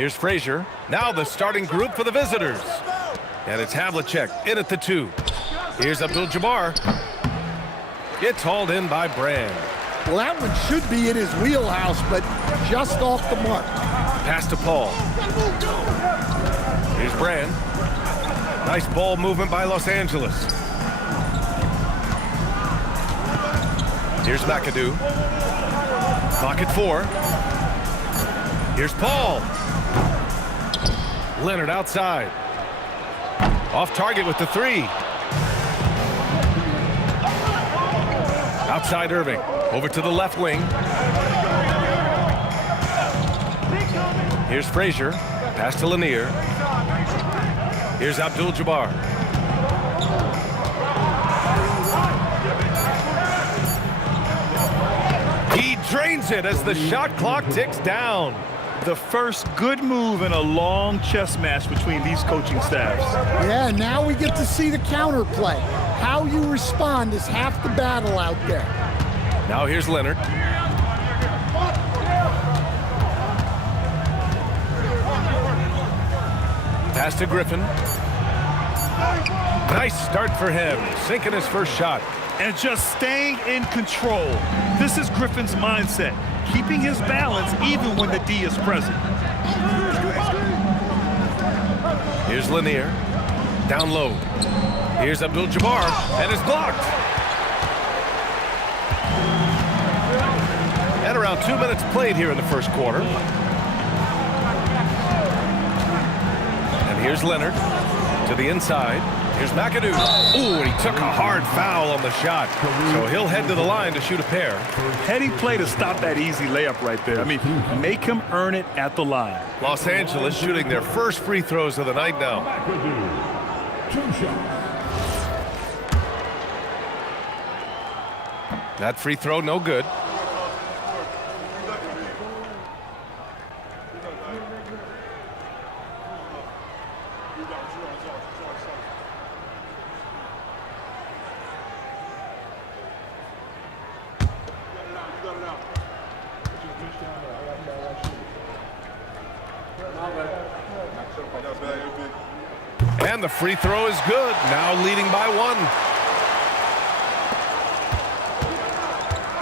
Here's Frazier. Now the starting group for the visitors. And it's Havlicek in at the 2. Here's Abdul-Jabbar. It's hauled in by Brand. Well, that one should be in his wheelhouse, but just off the mark. Pass to Paul. Here's Brand. Nice ball movement by Los Angeles. Here's McAdoo. Clock at 4. Here's Paul. Leonard outside. Off target with the 3. Outside Irving. Over to the left wing. Here's Frazier. Pass to Lanier. Here's Abdul-Jabbar. He drains it as the shot clock ticks down. The first good move in a long chess match between these coaching staffs. Yeah, now we get to see the counterplay. How you respond is half the battle out there. Now here's Leonard. Pass to Griffin. Nice start for him, sinking his first shot. And just staying in control. This is Griffin's mindset, keeping his balance even when the D is present. Here's Lanier. Down low. Here's Abdul-Jabbar, and it's blocked. And around 2 minutes played here in the first quarter. And here's Leonard to the inside. Here's McAdoo. Ooh, and he took a hard foul on the shot. So he'll head to the line to shoot a pair. Heady play to stop that easy layup right there. I mean, make him earn it at the line. Los Angeles shooting their first free throws of the night now. That free throw, no good. And the free throw is good. Now leading by 1.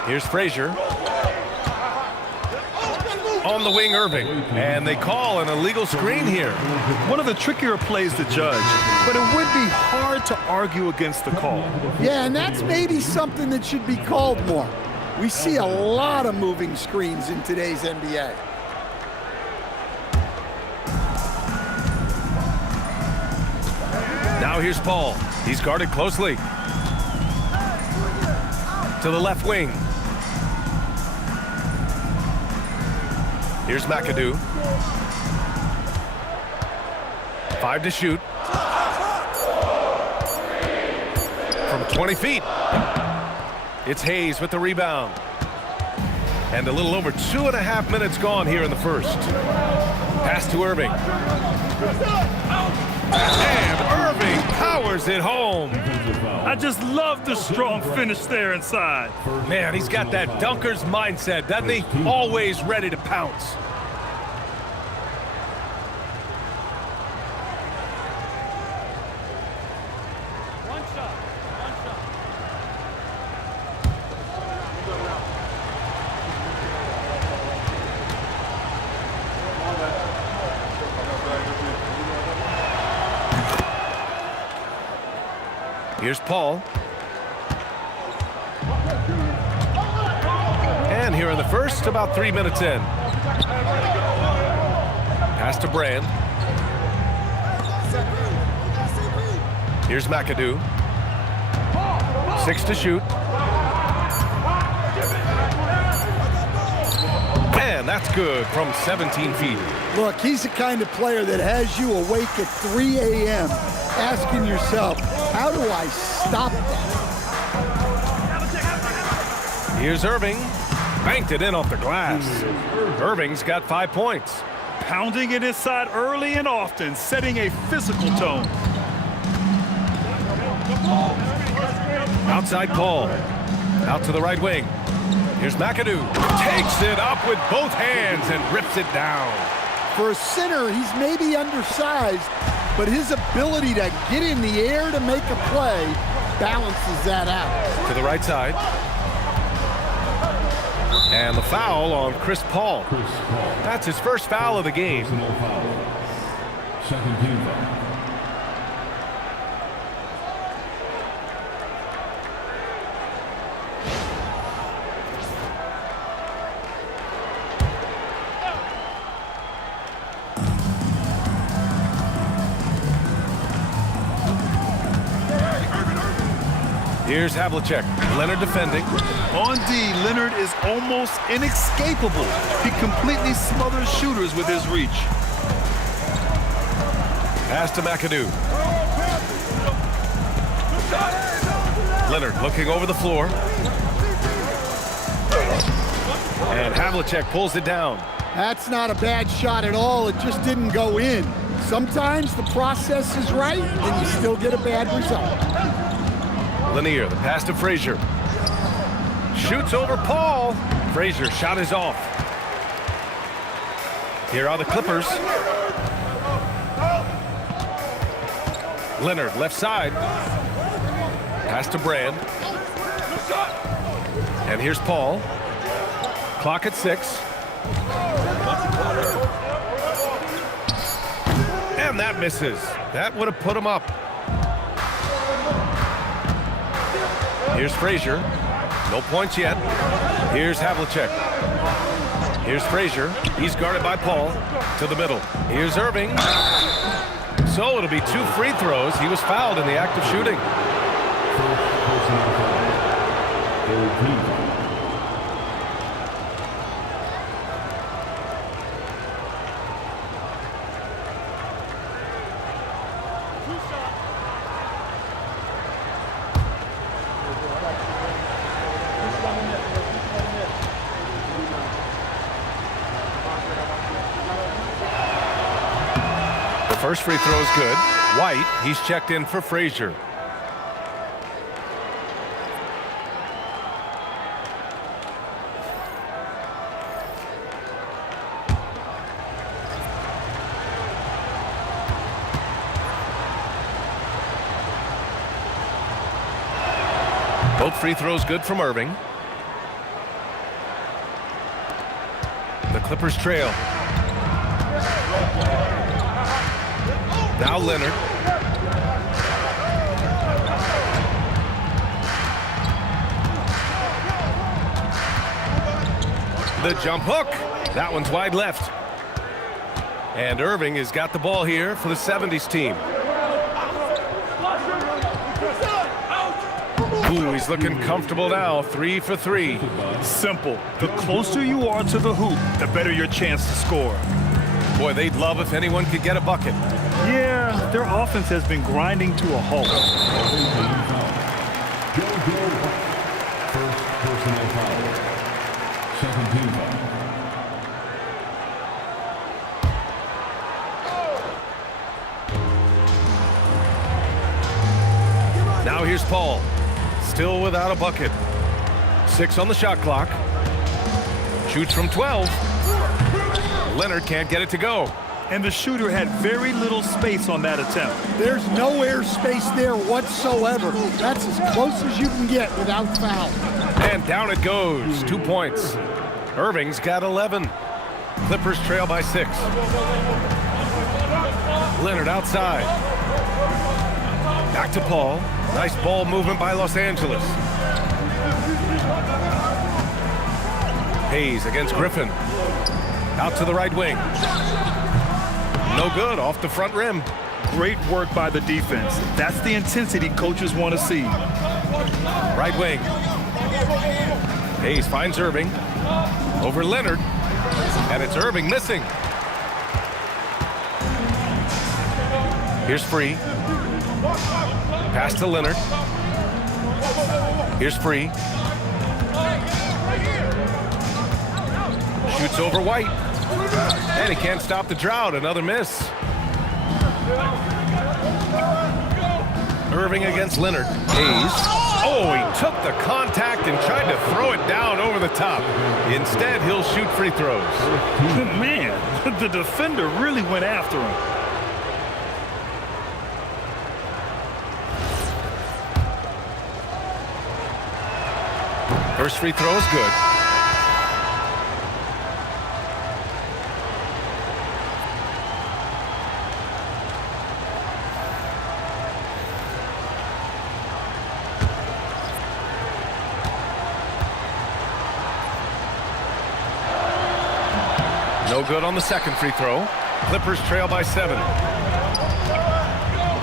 Here's Frazier. On the wing, Irving. And they call an illegal screen here. One of the trickier plays to judge, but it would be hard to argue against the call. Yeah, and that's maybe something that should be called more. We see a lot of moving screens in today's NBA. Now here's Paul. He's guarded closely. To the left wing. Here's McAdoo. 5 to shoot. From 20 feet. It's Hayes with the rebound. And a little over 2.5 minutes gone here in the first. Pass to Irving. And Irving powers it home. I just love the strong finish there inside. Man, he's got that dunker's mindset, doesn't he? Always ready to pounce. One shot. Here's Paul. And here in the first, about 3 minutes in. Pass to Brand. Here's McAdoo. 6 to shoot. And that's good from 17 feet. Look, he's the kind of player that has you awake at 3 a.m. asking yourself, how do I stop that? Here's Irving. Banked it in off the glass. Irving's got 5 points. Pounding it inside early and often, setting a physical tone. Outside Paul. Out to the right wing. Here's McAdoo. Takes it up with both hands and rips it down. For a center, he's maybe undersized, but his ability to get in the air to make a play balances that out. To the right side. And the foul on Chris Paul. That's his first foul of the game. Second team foul. Here's Havlicek. Leonard defending. On D, Leonard is almost inescapable. He completely smothers shooters with his reach. Pass to McAdoo. Leonard looking over the floor. And Havlicek pulls it down. That's not a bad shot at all. It just didn't go in. Sometimes the process is right, and you still get a bad result. Lanier, the pass to Frazier. Shoots over Paul. Frazier shot is off. Here are the Clippers. Leonard, left side. Pass to Brand. And here's Paul. Clock at 6. And that misses. That would have put him up. Here's Frazier. No points yet. Here's Havlicek. Here's Frazier. He's guarded by Paul. To the middle. Here's Irving. So it'll be 2 free throws. He was fouled in the act of shooting. First free throw is good. White, he's checked in for Frazier. Both free throws good from Irving. The Clippers trail. Now Leonard. The jump hook. That one's wide left. And Irving has got the ball here for the 70's team. Ooh, he's looking comfortable now. 3 for 3. Simple. The closer you are to the hoop, the better your chance to score. Boy, they'd love if anyone could get a bucket. Yeah, their offense has been grinding to a halt. First personal foul. Second team foul. Now here's Paul. Still without a bucket. 6 on the shot clock. Shoots from 12. Leonard can't get it to go. And the shooter had very little space on that attempt. There's no air space there whatsoever. That's as close as you can get without foul. And down it goes. 2 points. Irving's got 11. Clippers trail by 6. Leonard outside. Back to Paul. Nice ball movement by Los Angeles. Hayes against Griffin. Out to the right wing. No good, off the front rim. Great work by the defense. That's the intensity coaches want to see. Right wing. Hayes finds Irving. Over Leonard. And it's Irving missing. Here's Free. Pass to Leonard. Here's Free. Shoots over White. And he can't stop the drought. Another miss. Irving against Leonard. Hayes. Oh, Oh, he took the contact and tried to throw it down over the top. Instead, he'll shoot free throws. Man, the defender really went after him. First free throw is good. No good on the second free throw. Clippers trail by 7.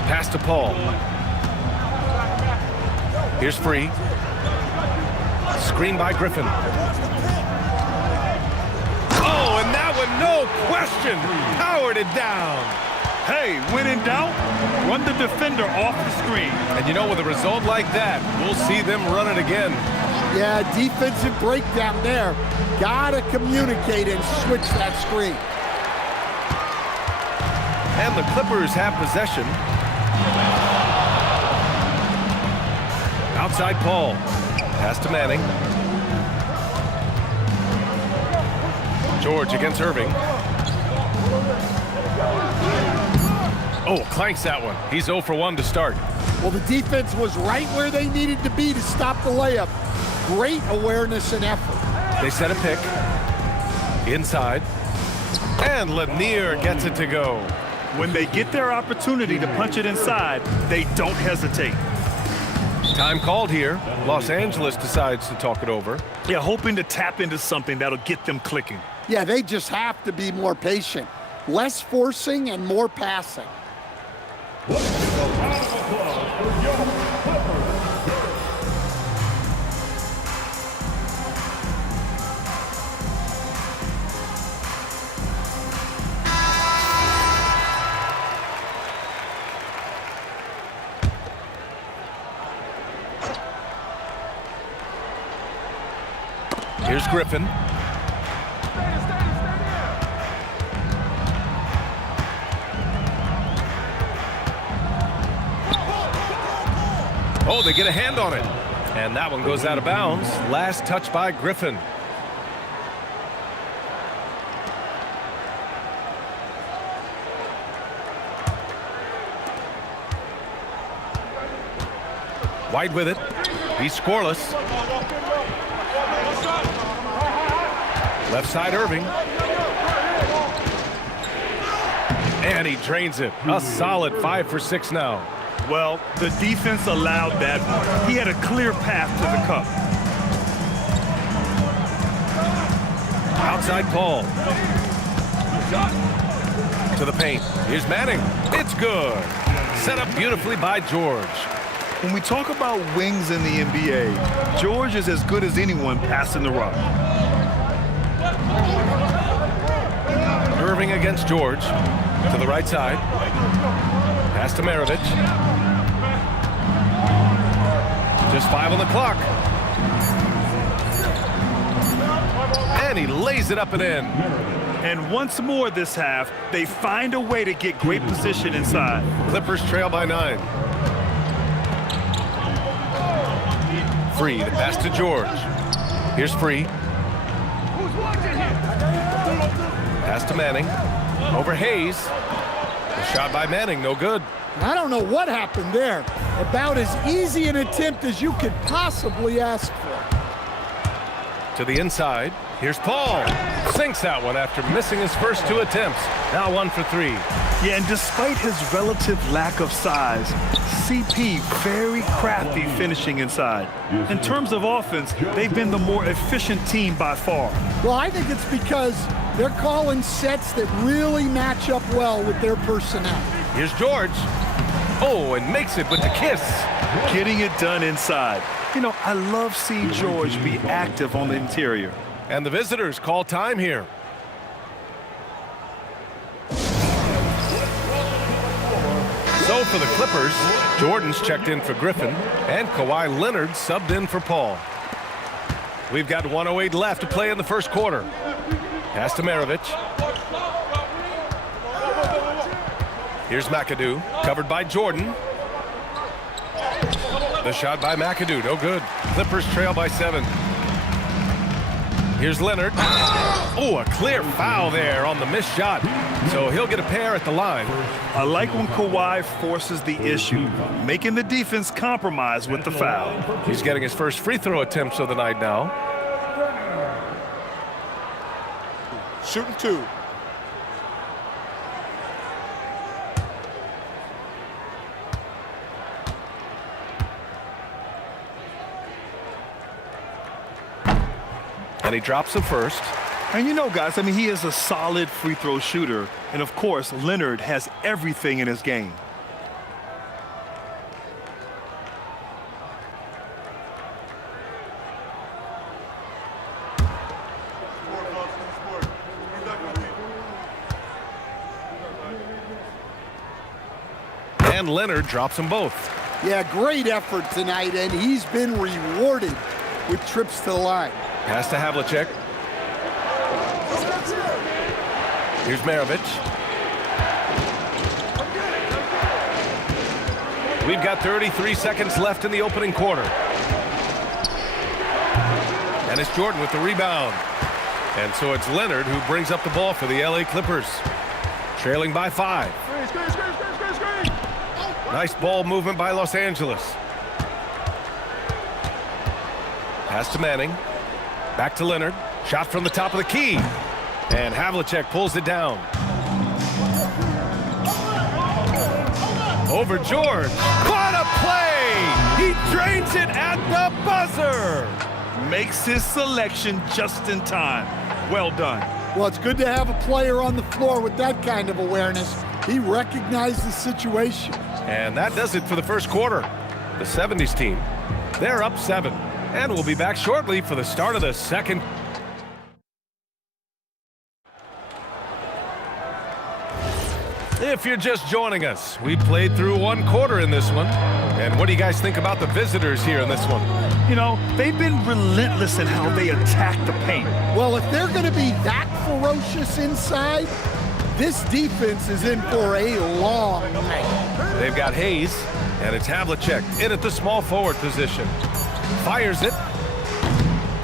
Pass to Paul. Here's free. Screen by Griffin. Oh, and that one, no question, powered it down. Hey, when in doubt, run the defender off the screen. And you know, with a result like that, we'll see them run it again. Yeah, defensive breakdown there. Gotta communicate and switch that screen. And the Clippers have possession. Outside Paul. Pass to Manning. George against Irving. Oh, clanks that one. He's 0 for 1 to start. Well, the defense was right where they needed to be to stop the layup. Great awareness and effort. They set a pick. Inside. And Lanier gets it to go. When they get their opportunity to punch it inside, they don't hesitate. Time called here. Los Angeles decides to talk it over. Yeah, hoping to tap into something that'll get them clicking. Yeah, they just have to be more patient. Less forcing and more passing. Here's Griffin. Oh, they get a hand on it. And that one goes out of bounds. Last touch by Griffin. White with it. He's scoreless. Left side Irving. And he drains it. A solid 5 for 6 now. Well, the defense allowed that one. He had a clear path to the cup. Outside Paul. To the paint. Here's Manning. It's good. Set up beautifully by George. When we talk about wings in the NBA, George is as good as anyone passing the rock. Irving against George. To the right side. Pass to Maravich. Just 5 on the clock. And he lays it up and in. And once more this half, they find a way to get great position inside. Clippers trail by 9. Free, the pass to George. Here's Free. Pass to Manning. Over Hayes. The shot by Manning, no good. I don't know what happened there. About as easy an attempt as you could possibly ask for. To the inside. Here's Paul. Sinks that one after missing his first 2 attempts. Now 1 for 3. Yeah, and despite his relative lack of size, CP very crafty finishing inside. In terms of offense, they've been the more efficient team by far. Well, I think it's because they're calling sets that really match up well with their personnel. Here's George. Oh, and makes it with the kiss. Getting it done inside. You know, I love seeing George be active on the interior. And the visitors call time here. So for the Clippers, Jordan's checked in for Griffin, and Kawhi Leonard subbed in for Paul. We've got 1:08 left to play in the first quarter. Pass to Maravich. Here's McAdoo, covered by Jordan. The shot by McAdoo, no good. Clippers trail by 7. Here's Leonard. Oh, a clear foul there on the missed shot. So he'll get a pair at the line. I like when Kawhi forces the issue, making the defense compromise with the foul. He's getting his first free throw attempts of the night now. Shooting 2. And he drops the first. And you know, guys, I mean, he is a solid free throw shooter. And, of course, Leonard has everything in his game. And Leonard drops them both. Yeah, great effort tonight, and he's been rewarded with trips to the line. Pass to Havlicek. Here's Maravich. We've got 33 seconds left in the opening quarter. And it's Jordan with the rebound. And so it's Leonard who brings up the ball for the LA Clippers. Trailing by 5. Nice ball movement by Los Angeles. Pass to Manning. Back to Leonard. Shot from the top of the key. And Havlicek pulls it down. Over George. What a play! He drains it at the buzzer. Makes his selection just in time. Well done. Well, it's good to have a player on the floor with that kind of awareness. He recognized the situation. And that does it for the first quarter. The 70's team, they're up 7. And we'll be back shortly for the start of the second. If you're just joining us, we played through 1 quarter in this one. And what do you guys think about the visitors here in this one? You know, they've been relentless in how they attack the paint. Well, if they're going to be that ferocious inside, this defense is in for a long night. They've got Hayes, and it's Havlicek in at the small forward position. Fires it.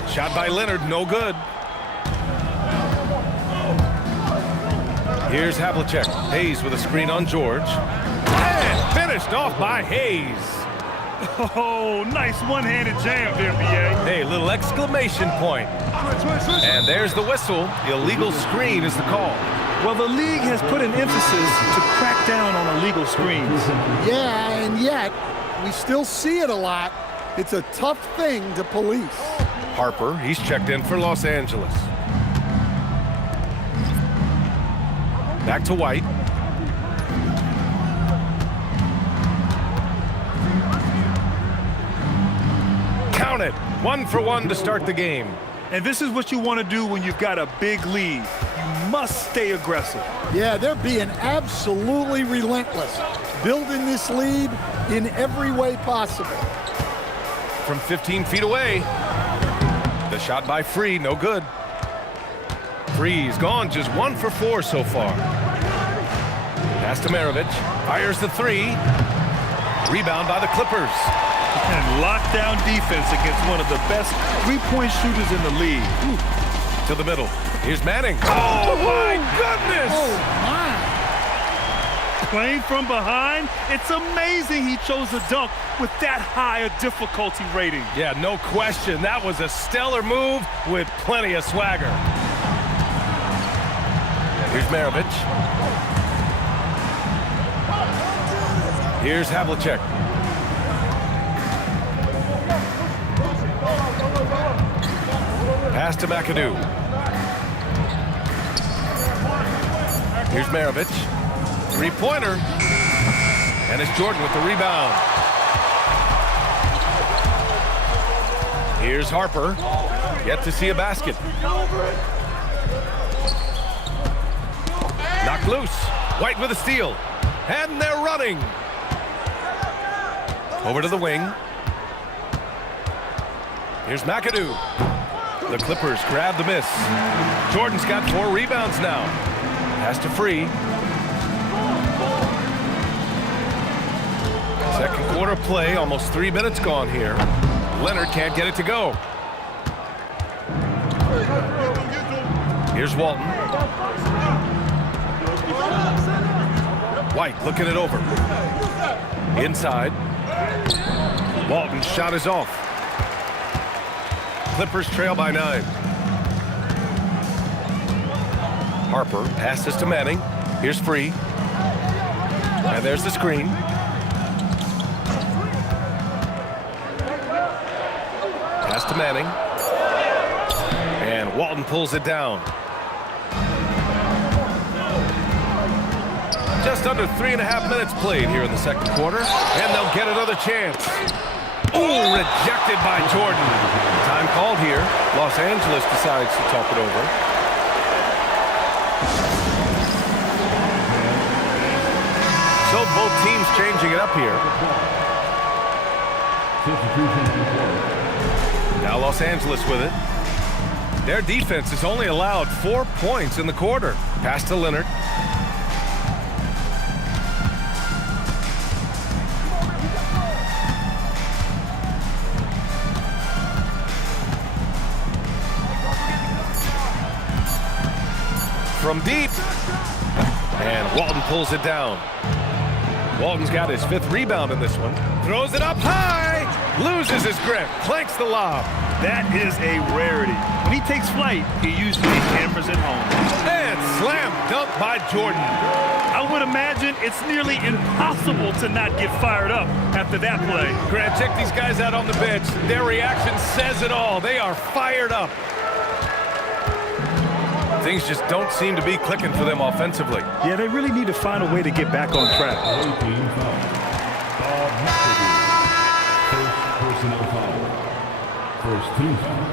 Shot by Leonard, no good. Here's Havlicek. Hayes with a screen on George. And finished off by Hayes. Oh, nice one-handed jam there, B.A. Hey, little exclamation point. And there's the whistle. Illegal screen is the call. Well, the league has put an emphasis to crack down on illegal screens. Yeah, and yet, we still see it a lot. It's a tough thing to police. Harper, he's checked in for Los Angeles. Back to White. Count it. 1 for 1 to start the game. And this is what you want to do when you've got a big lead. You must stay aggressive. Yeah, they're being absolutely relentless, building this lead in every way possible. From 15 feet away. The shot by Free, no good. Free's gone just 1 for 4 so far. Pass to Maravich. Fires the 3. Rebound by the Clippers. And lockdown defense against one of the best three-point shooters in the league. To the middle. Here's Manning. Oh, my goodness! Oh, my. Playing from behind, it's amazing he chose a dunk with that high a difficulty rating. Yeah, no question. That was a stellar move with plenty of swagger. Here's Maravich. Here's Havlicek. Pass to McAdoo. Here's Maravich. 3-pointer. And it's Jordan with the rebound. Here's Harper. Yet to see a basket. Knocked loose. White with a steal. And they're running. Over to the wing. Here's McAdoo. The Clippers grab the miss. Jordan's got 4 rebounds now. Pass to Free. Second quarter play, almost 3 minutes gone here. Leonard can't get it to go. Here's Walton. White looking it over. Inside. Walton's shot is off. Clippers trail by 9. Harper passes to Manning. Here's Free. And there's the screen. Pass to Manning. And Walton pulls it down. Just under 3.5 minutes played here in the second quarter. And they'll get another chance. Ooh, rejected by Jordan. Time called here. Los Angeles decides to talk it over. So both teams changing it up here. Now Los Angeles with it. Their defense has only allowed 4 points in the quarter. Pass to Leonard. From deep. And Walton pulls it down. Walton's got his 5th rebound in this one. Throws it up high. Loses his grip. Clanks the lob. That is a rarity. When he takes flight, he usually hammers it home. And slam dunk by Jordan. I would imagine it's nearly impossible to not get fired up after that play. Grant, check these guys out on the bench. Their reaction says it all. They are fired up. Things just don't seem to be clicking for them offensively. Yeah, they really need to find a way to get back on track. First personal foul. First team foul.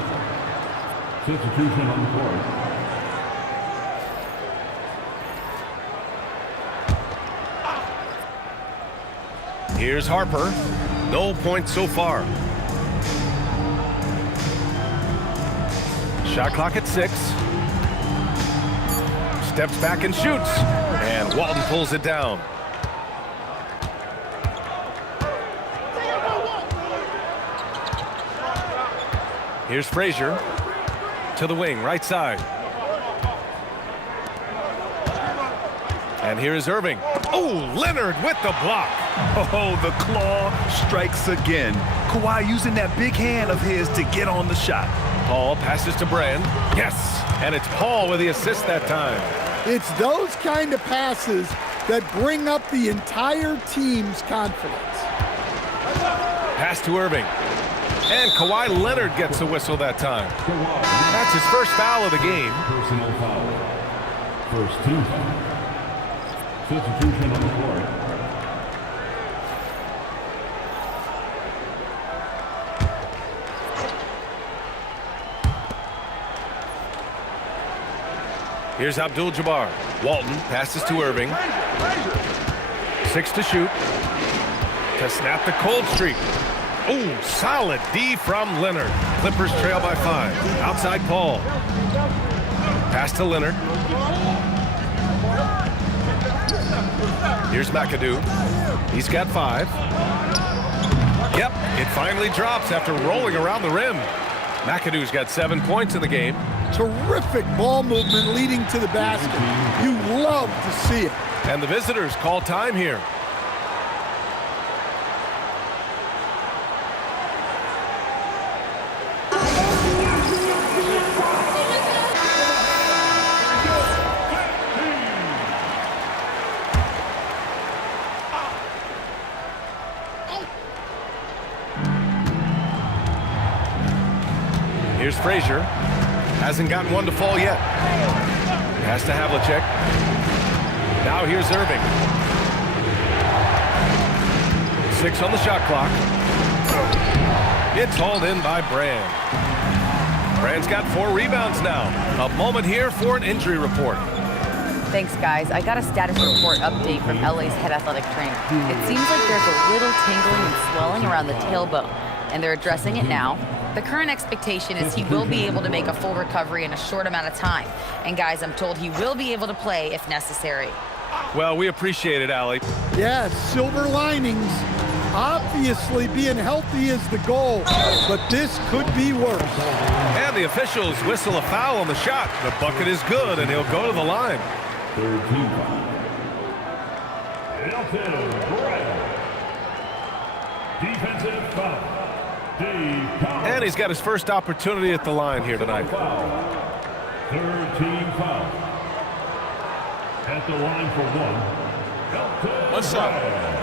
Substitution on the court. Here's Harper. No points so far. Shot clock at 6. Steps back and shoots. And Walton pulls it down. Here's Frazier to the wing, right side. And here is Irving. Oh, Leonard with the block. Oh, the claw strikes again. Kawhi using that big hand of his to get on the shot. Paul passes to Brand. Yes, and it's Paul with the assist that time. It's those kind of passes that bring up the entire team's confidence. Pass to Irving. And Kawhi Leonard gets the whistle that time. That's his first foul of the game. Personal foul. First team foul. Substitution on the court. Here's Abdul-Jabbar. Walton passes to Irving. 6 to shoot. To snap the cold streak. Ooh, solid D from Leonard. Clippers trail by 5. Outside Paul. Pass to Leonard. Here's McAdoo. He's got 5. Yep, it finally drops after rolling around the rim. McAdoo's got 7 points in the game. Terrific ball movement leading to the basket. You love to see it. And the visitors call time here. Here's Frazier. Hasn't gotten one to fall yet. Pass to Havlicek. Now here's Irving. 6 on the shot clock. It's hauled in by Brand. Brand's got 4 rebounds now. A moment here for an injury report. Thanks, guys. I got a status report update from LA's head athletic trainer. It seems like there's a little tingling and swelling around the tailbone, and they're addressing it now. The current expectation is he will be able to make a full recovery in a short amount of time. And guys, I'm told he will be able to play if necessary. Well, we appreciate it, Allie. Yeah, silver linings. Obviously, being healthy is the goal, but this could be worse. And the officials whistle a foul on the shot. The bucket is good, and he'll go to the line. Third team foul. Elton Brand. Defensive foul. Dave Powell. And he's got his first opportunity at the line here tonight. Third team foul. At the line for one. Elton What's up? Brand.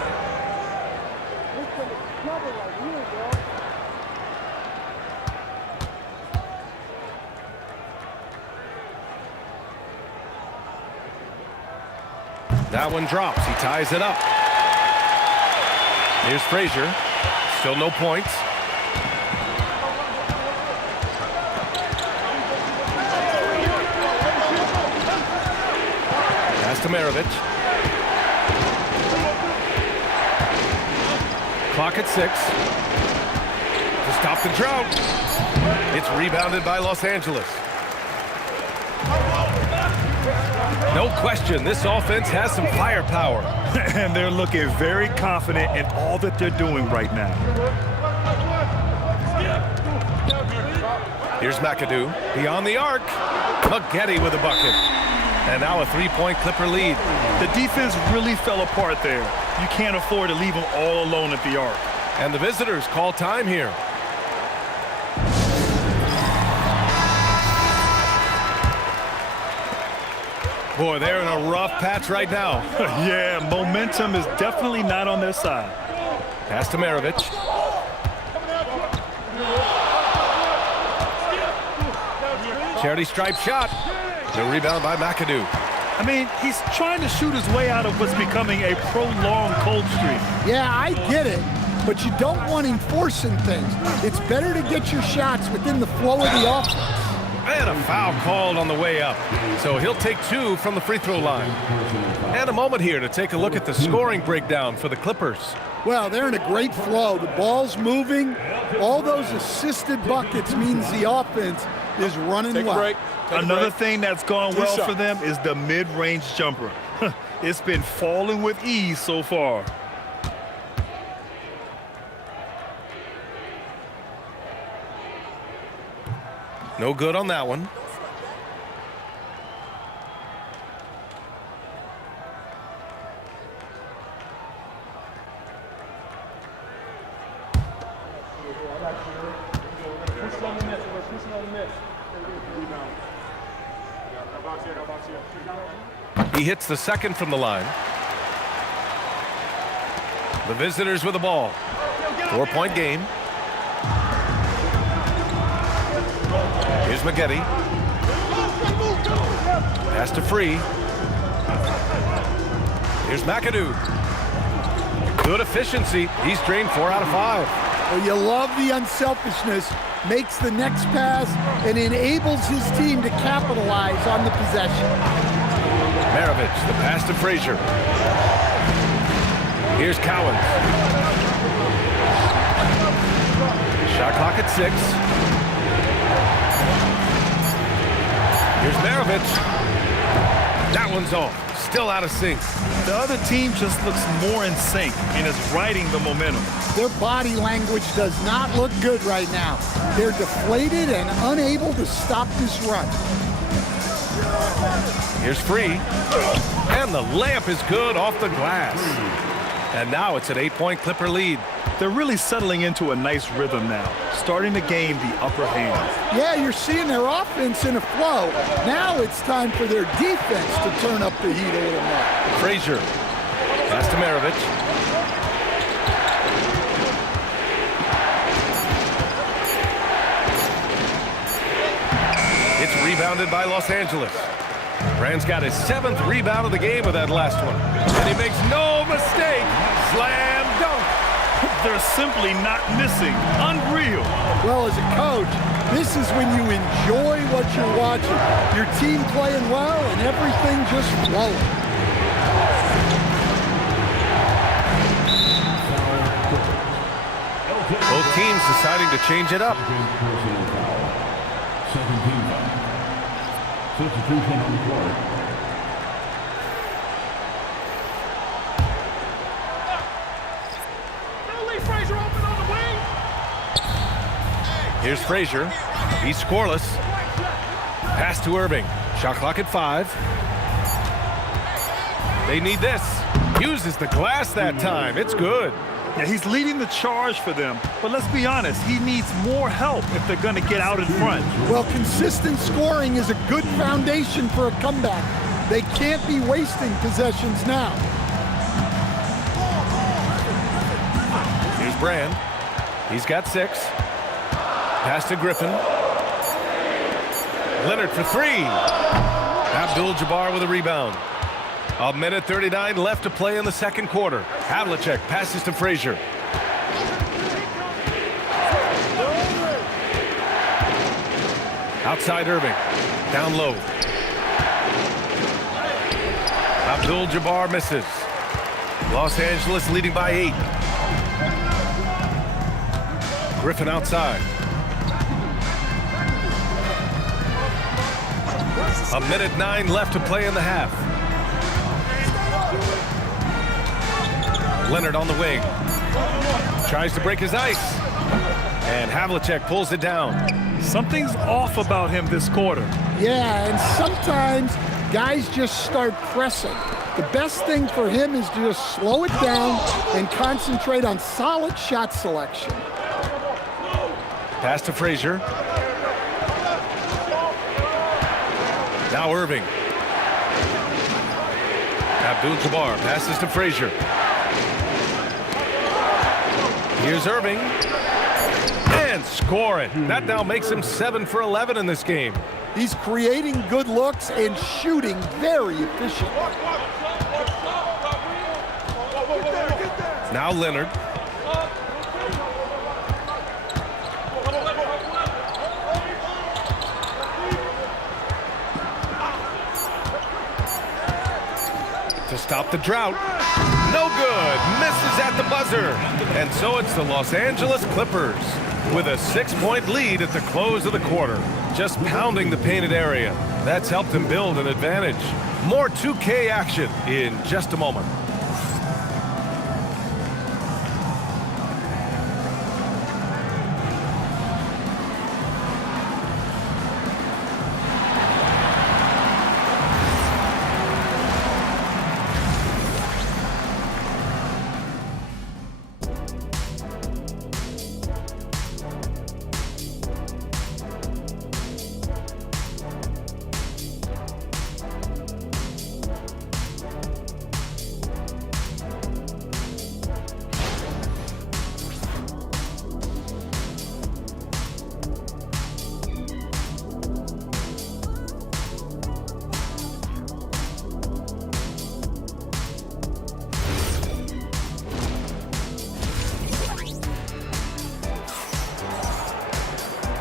That one drops. He ties it up. Here's Frazier. Still no points. Pass to Maravich. Clock at 6. To stop the drought. It's rebounded by Los Angeles. No question, this offense has some firepower. And they're looking very confident in all that they're doing right now. Here's McAdoo. Beyond the arc. Maggette with a bucket. And now a three-point Clipper lead. The defense really fell apart there. You can't afford to leave them all alone at the arc. And the visitors call time here. Boy, they're in a rough patch right now. Yeah, momentum is definitely not on their side. Pass to Maravich. Charity stripe shot. The rebound by McAdoo. I mean, he's trying to shoot his way out of what's becoming a prolonged cold streak. Yeah, I get it, but you don't want him forcing things. It's better to get your shots within the flow of the offense. And a foul called on the way up. So he'll take 2 from the free throw line. And a moment here to take a look at the scoring breakdown for the Clippers. Well, they're in a great flow. The ball's moving. All those assisted buckets means the offense is running well. Another thing that's gone well for them is the mid-range jumper. It's been falling with ease so far. No good on that one. He hits the second from the line. The visitors with the ball. 4-point game. Here's Maggette. Pass to Free. Here's McAdoo. Good efficiency. He's drained 4 out of 5. Well, you love the unselfishness. Makes the next pass and enables his team to capitalize on the possession. Maravich, the pass to Frazier. Here's Cowens. Shot clock at 6. Here's Maravich. That one's off. Still out of sync. The other team just looks more in sync and is riding the momentum. Their body language does not look good right now. They're deflated and unable to stop this run. Here's Free. And the layup is good off the glass. And now it's an 8-point Clipper lead. They're really settling into a nice rhythm now, starting to gain the upper hand. Yeah, you're seeing their offense in a flow. Now it's time for their defense to turn up the heat a little more. Frazier. Pass to Maravich. It's rebounded by Los Angeles. Brand's got his 7th rebound of the game with that last one. And he makes no mistake. Slam dunk. They're simply not missing. Unreal. Well, as a coach, this is when you enjoy what you're watching. Your team playing well and everything just flowing. Both teams deciding to change it up. Second team foul. Substitution on the court. Here's Frazier. He's scoreless. Pass to Irving. Shot clock at 5. They need this. Uses the glass that time. It's good. Yeah, he's leading the charge for them. But let's be honest, he needs more help if they're going to get out in front. Well, consistent scoring is a good foundation for a comeback. They can't be wasting possessions now. Here's Brand. He's got 6. Pass to Griffin. Leonard for 3. Abdul-Jabbar with a rebound. 1:39 left to play in the second quarter. Havlicek passes to Frazier. Outside Irving. Down low. Abdul-Jabbar misses. Los Angeles leading by 8. Griffin outside. 1:09 left to play in the half. Leonard on the wing. Tries to break his ice. And Havlicek pulls it down. Something's off about him this quarter. Yeah, and sometimes guys just start pressing. The best thing for him is to just slow it down and concentrate on solid shot selection. Pass to Frazier. Now Irving. Abdul-Jabbar passes to Frazier. Here's Irving. And scoring. That now makes him 7 for 11 in this game. He's creating good looks and shooting very efficient. Now Leonard. To stop the drought. No good. Misses at the buzzer. And so it's the Los Angeles Clippers with a 6-point lead at the close of the quarter. Just pounding the painted area. That's helped them build an advantage. More 2K action in just a moment.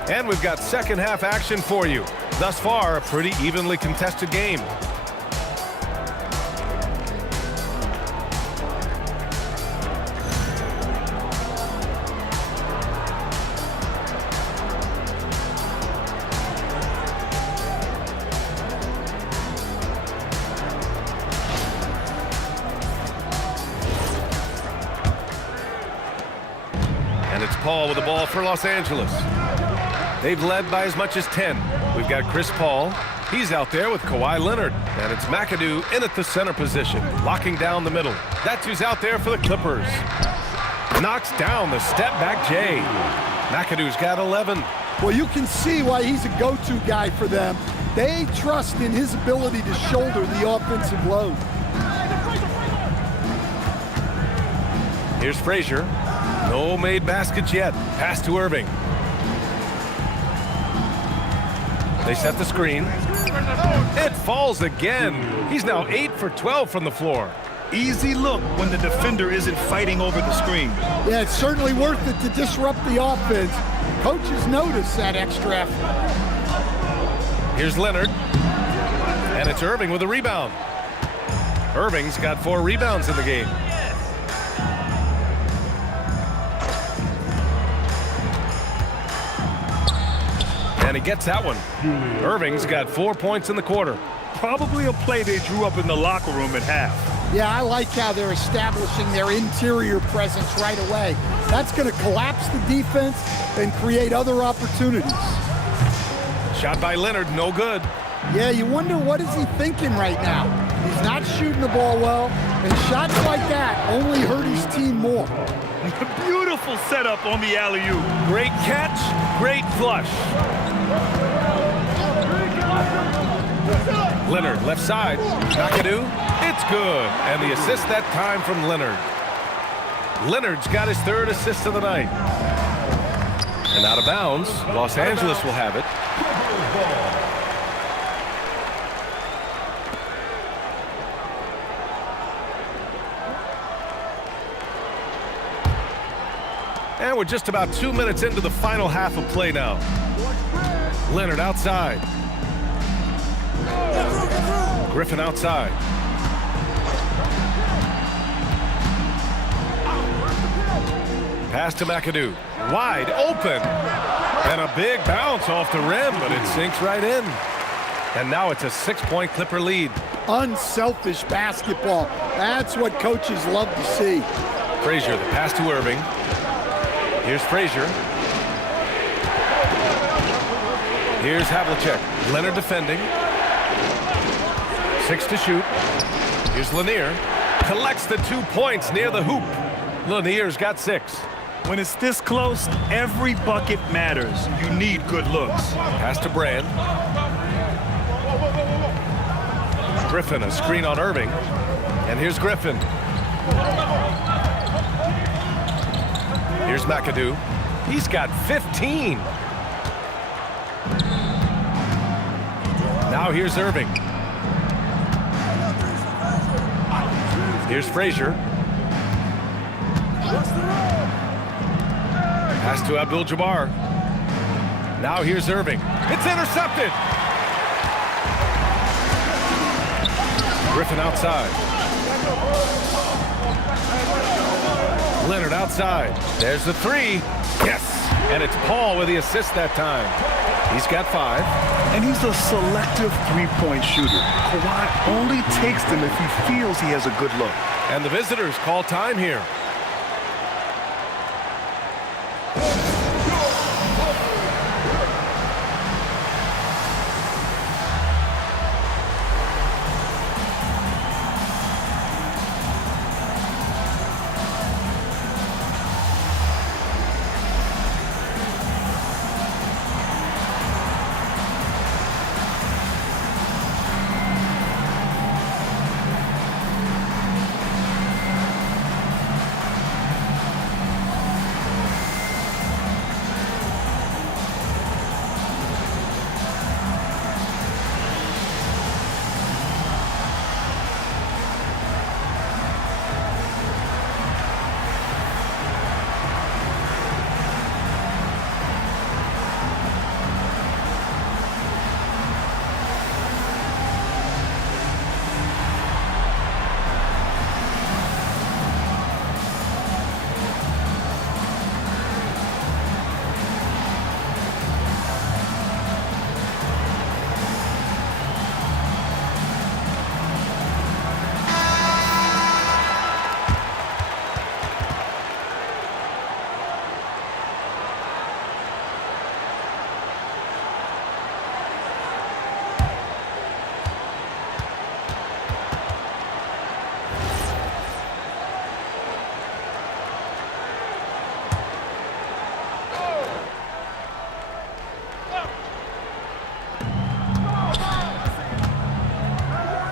And we've got second half action for you. Thus far, a pretty evenly contested game. And it's Paul with the ball for Los Angeles. They've led by as much as 10. We've got Chris Paul. He's out there with Kawhi Leonard. And it's McAdoo in at the center position, locking down the middle. That's who's out there for the Clippers. Knocks down the step-back J. McAdoo's got 11. Well, you can see why he's a go-to guy for them. They trust in his ability to shoulder the offensive load. Here's Frazier. No made baskets yet. Pass to Irving. They set the screen. It falls again. He's now 8 for 12 from the floor. Easy look when the defender isn't fighting over the screen. Yeah, it's certainly worth it to disrupt the offense. Coaches notice that extra effort. Here's Leonard. And it's Irving with a rebound. Irving's got 4 rebounds in the game. And he gets that one. Irving's got 4 points in the quarter. Probably a play they drew up in the locker room at half. Yeah, I like how they're establishing their interior presence right away. That's going to collapse the defense and create other opportunities. Shot by Leonard, no good. Yeah, you wonder what is he thinking right now. He's not shooting the ball well, and shots like that only hurt his team more. Beautiful setup on the alley-oop. Great catch, great flush. Leonard, left side. McAdoo, it's good. And the assist that time from Leonard. Leonard's got his third assist of the night. And out of bounds, Los Angeles will have it. And we're just about 2 minutes into the final half of play now. Leonard outside. Griffin outside. Pass to McAdoo. Wide open. And a big bounce off the rim, but it sinks right in. And now it's a 6-point Clipper lead. Unselfish basketball. That's what coaches love to see. Frazier, the pass to Irving. Here's Frazier. Here's Havlicek. Leonard defending. 6 to shoot. Here's Lanier. Collects the 2 points near the hoop. Lanier's got 6. When it's this close, every bucket matters. You need good looks. Pass to Brand. Griffin, a screen on Irving. And here's Griffin. Here's McAdoo. He's got 15. Now here's Irving. Here's Frazier. Pass to Abdul-Jabbar. Now here's Irving. It's intercepted. Griffin outside. Leonard outside. There's the 3. Yes! And it's Paul with the assist that time. He's got 5. And he's a selective three-point shooter. Kawhi only takes them if he feels he has a good look. And the visitors call time here.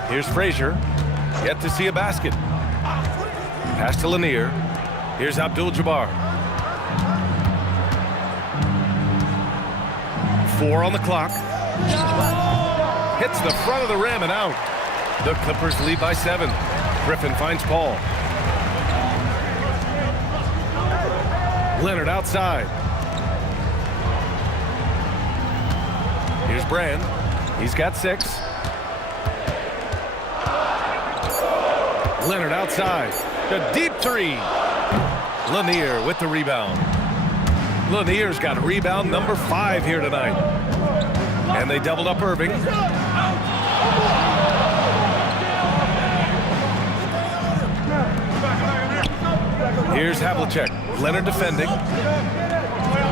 Here's Frazier. Yet to see a basket. Pass to Lanier. Here's Abdul-Jabbar. 4 on the clock. Hits the front of the rim and out. The Clippers lead by 7. Griffin finds Paul. Leonard outside. Here's Brand. He's got 6. Leonard outside. The deep 3. Lanier with the rebound. Lanier's got rebound number 5 here tonight. And they doubled up Irving. Here's Havlicek. Leonard defending.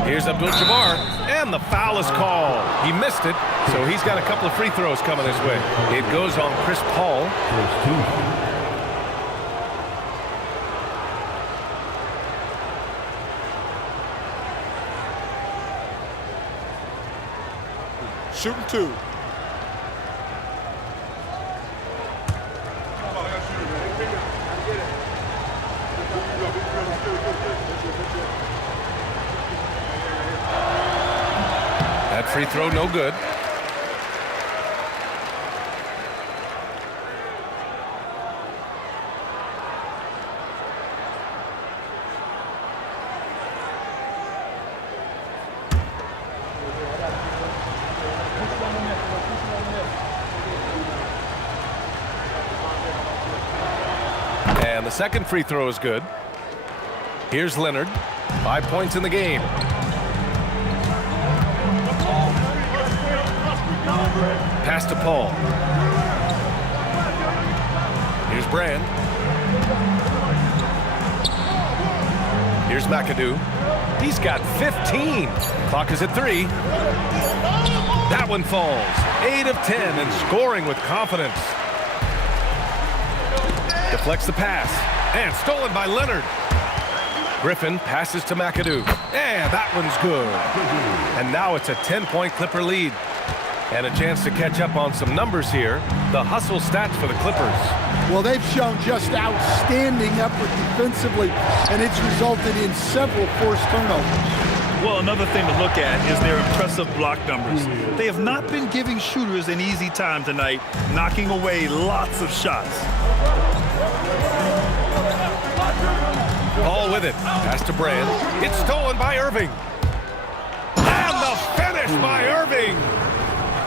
Here's Abdul-Jabbar, and the foul is called. He missed it, so he's got a couple of free throws coming his way. It goes on Chris Paul. First team. Shooting 2. That free throw, no good. And the second free throw is good. Here's Leonard. 5 points in the game. Pass to Paul. Here's Brand. Here's McAdoo. He's got 15. Clock is at 3. That one falls. 8 of 10 and scoring with confidence. Deflects the pass. And stolen by Leonard. Griffin passes to McAdoo. And that one's good. And now it's a 10-point Clipper lead. And a chance to catch up on some numbers here. The hustle stats for the Clippers. Well, they've shown just outstanding effort defensively, and it's resulted in several forced turnovers. Well, another thing to look at is their impressive block numbers. They have not been giving shooters an easy time tonight, knocking away lots of shots. Paul with it. Pass to Brand. It's stolen by Irving. And the finish by Irving.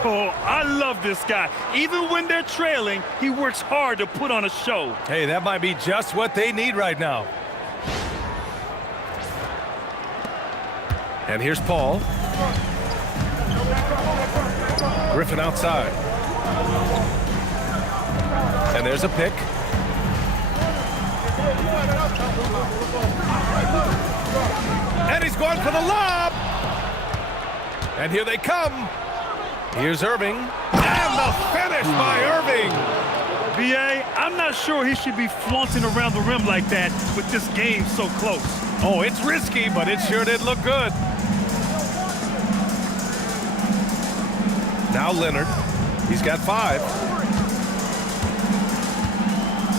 Oh, I love this guy. Even when they're trailing, he works hard to put on a show. Hey, that might be just what they need right now. And here's Paul. Griffin outside. And there's a pick. And he's going for the lob. And here they come. Here's Irving. And the finish by Irving. B.A., I'm not sure he should be flaunting around the rim like that with this game so close. Oh, it's risky, but it sure did look good. Now Leonard. He's got 5.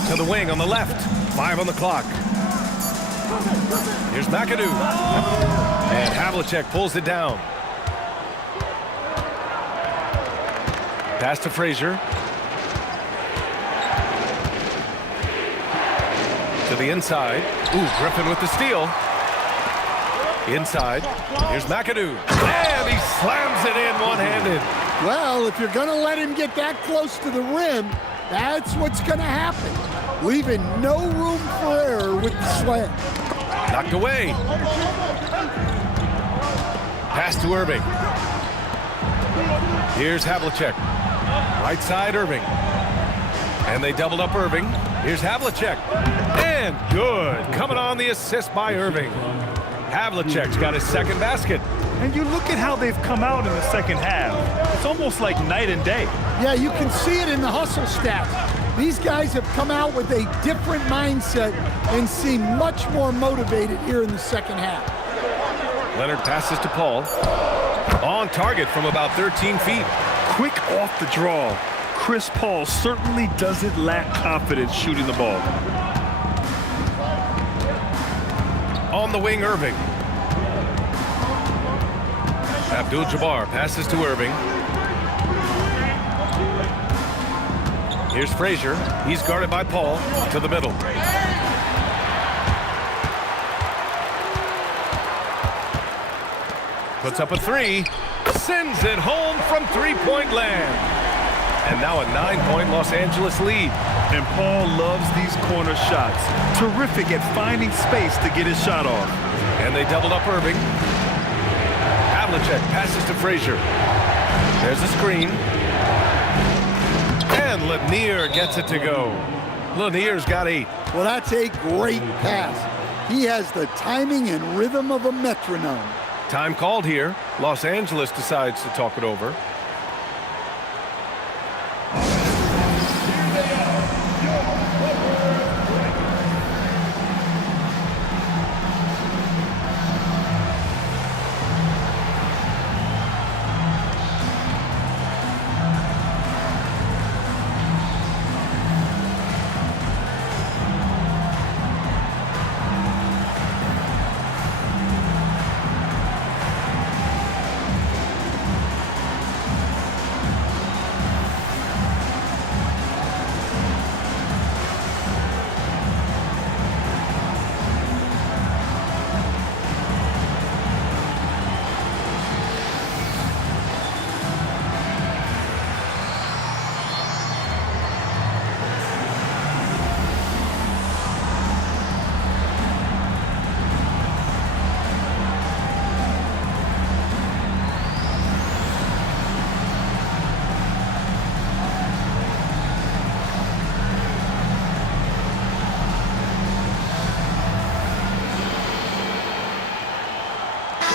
To the wing on the left. 5 on the clock. Here's McAdoo. And Havlicek pulls it down. Pass to Frazier. To the inside. Ooh, Griffin with the steal. Inside. Here's McAdoo. And he slams it in one-handed. Well, if you're going to let him get that close to the rim, that's what's going to happen. Leaving no room for error with the slam. Knocked away. Pass to Irving. Here's Havlicek. Right side, Irving. And they doubled up Irving. Here's Havlicek. And good. Coming on the assist by Irving. Havlicek's got his second basket. And you look at how they've come out in the second half. It's almost like night and day. Yeah, you can see it in the hustle stats. These guys have come out with a different mindset and seem much more motivated here in the second half. Leonard passes to Paul. On target from about 13 feet. Quick off the draw. Chris Paul certainly doesn't lack confidence shooting the ball. On the wing, Irving. Abdul-Jabbar passes to Irving. Here's Frazier. He's guarded by Paul. To the middle. Puts up a 3. Sends it home from three-point land. And now a 9-point Los Angeles lead. And Paul loves these corner shots. Terrific at finding space to get his shot off. And they doubled up Irving. Havlicek passes to Frazier. There's a screen. And Lanier gets it to go. Lanier's got 8. Well, that's a great pass. He has the timing and rhythm of a metronome. Time called here. Los Angeles decides to talk it over.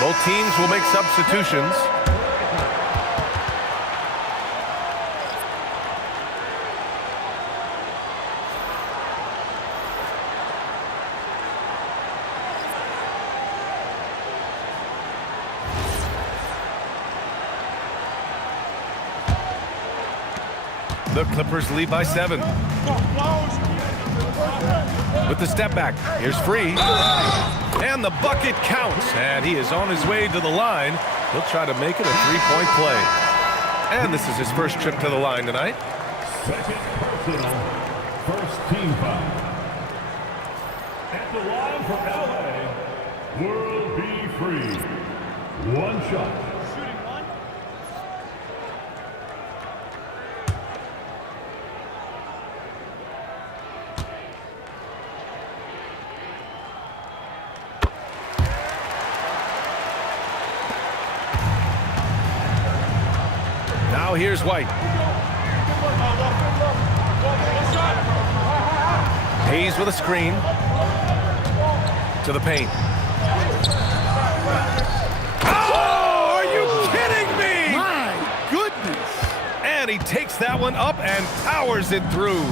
Both teams will make substitutions. The Clippers lead by 7. With the step back, here's Free. And the bucket counts, and he is on his way to the line. He'll try to make it a three-point play. And this is his first trip to the line tonight. Second personal, first team foul. At the line for LA, World B. Free. One shot. Shooting one. Now here's White. Hayes with a screen. To the paint. Oh, are you kidding me? My goodness. And he takes that one up and powers it through.